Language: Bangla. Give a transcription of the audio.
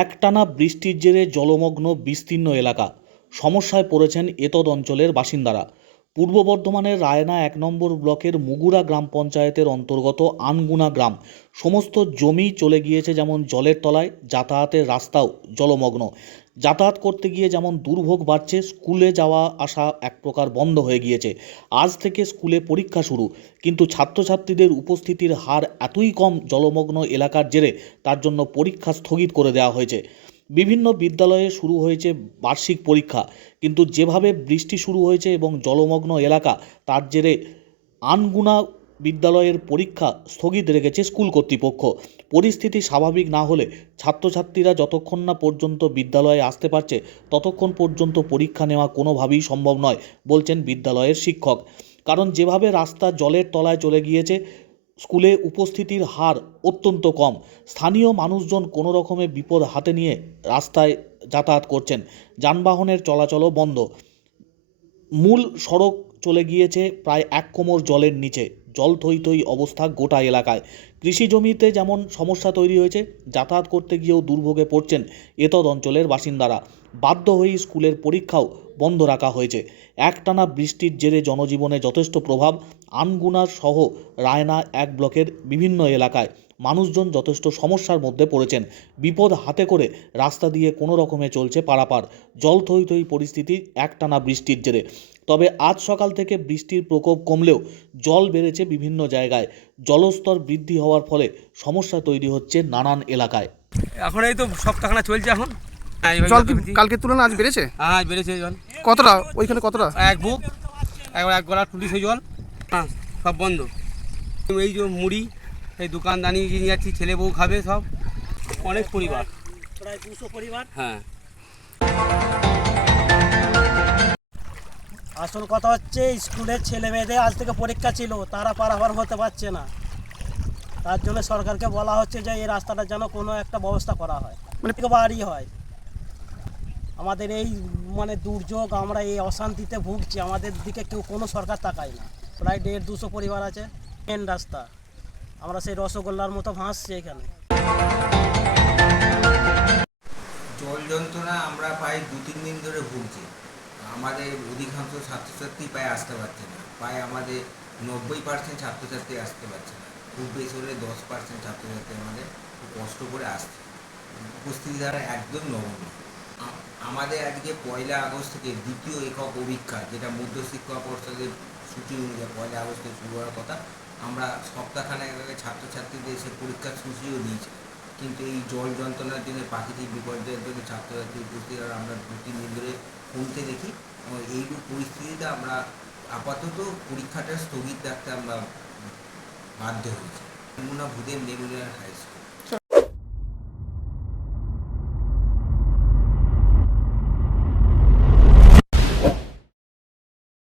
একটানা বৃষ্টির জেরে জলমগ্ন বিস্তীর্ণ এলাকা। সমস্যায় পড়েছেন এতদ অঞ্চলের বাসিন্দারা। পূর্ব বর্ধমানের রায়না এক নম্বর ব্লকের মুগুরা গ্রাম পঞ্চায়েতের অন্তর্গত আনগুনা গ্রাম। সমস্ত জমি চলে গিয়েছে যেমন জলের তলায়, যাতায়াতের রাস্তাও জলমগ্ন। যাতায়াত করতে গিয়ে যেমন দুর্ভোগ বাড়ছে, স্কুলে যাওয়া আসা এক প্রকার বন্ধ হয়ে গিয়েছে। আজ থেকে স্কুলে পরীক্ষা শুরু। কিন্তু ছাত্রছাত্রীদের উপস্থিতির হার এতই কম জলমগ্ন এলাকার জেরে তার জন্য পরীক্ষা স্থগিত করে দেওয়া হয়েছে। বিভিন্ন বিদ্যালয়ে শুরু হয়েছে বার্ষিক পরীক্ষা। কিন্তু যেভাবে বৃষ্টি শুরু হয়েছে এবং জলমগ্ন এলাকা, তার জেরে আনগুনা বিদ্যালয়ের পরীক্ষা স্থগিত রেখেছে স্কুল কর্তৃপক্ষ। পরিস্থিতি স্বাভাবিক না হলে ছাত্রছাত্রীরা যতক্ষণ না পর্যন্ত বিদ্যালয়ে আসতে পারছে, ততক্ষণ পর্যন্ত পরীক্ষা নেওয়া কোনোভাবেই সম্ভব নয়, বলছেন বিদ্যালয়ের শিক্ষক। কারণ যেভাবে রাস্তা জলের তলায় চলে গিয়েছে স্কুলে উপস্থিতির হার অত্যন্ত কম। স্থানীয় মানুষজন কোনো রকমে বিপদ হাতে নিয়ে রাস্তায় যাতায়াত করছেন। যানবাহনের চলাচলও বন্ধ। মূল সড়ক চলে গিয়েছে প্রায় এক কোমর জলের নিচে। জল থই থই অবস্থা গোটা এলাকায়। কৃষি জমিতে যেমন সমস্যা তৈরি হয়েছে, যাতায়াত করতে গিয়েও দুর্ভোগে পড়ছেন এতদ অঞ্চলের বাসিন্দারা। বাধ্য হয়েই স্কুলের পরীক্ষাও বন্ধ রাখা হয়েছে। একটানা বৃষ্টির জেরে জনজীবনে যথেষ্ট প্রভাব। আনগুনার সহ রায়না এক ব্লকের বিভিন্ন এলাকায় মানুষজন যথেষ্ট সমস্যার মধ্যে পড়েছেন। বিপদ হাতে করে রাস্তা দিয়ে কোনো রকমে চলছে পারাপার। জল থই থই পরিস্থিতি একটানা বৃষ্টির জেরে। তবে আজ সকাল থেকে বৃষ্টির প্রকোপ কমলেও জল বেড়েছে বিভিন্ন জায়গায়। জলস্তর বৃদ্ধি হওয়ার ফলে সমস্যা তৈরি হচ্ছে নানান এলাকায়। এখন এই তো সপ্তাহখানা চলছে এখন। জল কি যথারীতি। কালকের তুলনায় আজ বেড়েছে? হ্যাঁ আজ বেড়েছে জল। কতটা? ওইখানে কতটা? এক বুক একবার এক গলা টুটি সেই জল। হ্যাঁ সব বন্ধ। এই যে মুড়ি এই দোকান দোকানদানি নিয়ে যাচ্ছি ছেলে বউ খাবে সব। অনেক পরিবার। প্রায় দুশো পরিবার। হ্যাঁ। আসল কথা হচ্ছে স্কুলের ছেলে মেয়েদের আজ থেকে পরীক্ষা ছিল তারা পারাপার হতে পারছে না। তার জন্য সরকারকে বলা হচ্ছে যে এই রাস্তাটা যেন কোনো একটা ব্যবস্থা করা হয়। মানে বাড়ি হয়। আমাদের এই মানে দুর্যোগ আমরা এই অশান্তিতে ভুগছি আমাদের দিকে কেউ কোনো সরকার তাকায় না। প্রায় দেড় দুশো পরিবার আছে মেন রাস্তা। আমরা সেই রসগোল্লার মতো ভাসছি এখানে। জল যন্ত্রণা আমরা প্রায় দু তিন দিন ধরে ভুগছি। আমাদের অধিকাংশ ছাত্রছাত্রী প্রায় আসতে পারছে না। প্রায় আমাদের নব্বই পার্সেন্ট ছাত্রছাত্রী আসতে পারছে না। খুব বেশি হলে দশ পার্সেন্ট ছাত্রছাত্রী আমাদের খুব কষ্ট করে আসছে। উপস্থিতি দ্বারা একদম নগণ্য। আমাদের আজকে পয়লা আগস্ট থেকে দ্বিতীয় একক অভিক্ষা, যেটা মধ্য শিক্ষা পর্ষদের অনুযায়ী পয়লা আগস্টে শুরু হওয়ার কথা, আমরা সপ্তাহখানেক আগে ছাত্রছাত্রীদের এসে পরীক্ষার সূচিও দিয়েছি। কিন্তু এই জল যন্ত্রণার জন্য প্রাকৃতিক বিপর্যয়ের জন্য ছাত্রছাত্রী উপস্থিত আমরা দু তিন দিন ধরে কমতে দেখি। এইরূপ পরিস্থিতিতে আমরা আপাতত পরীক্ষাটা স্থগিত রাখতে আমরা বাধ্য হয়েছি। নমুনা ভূদেব মেমোরিয়াল হাই স্কুল।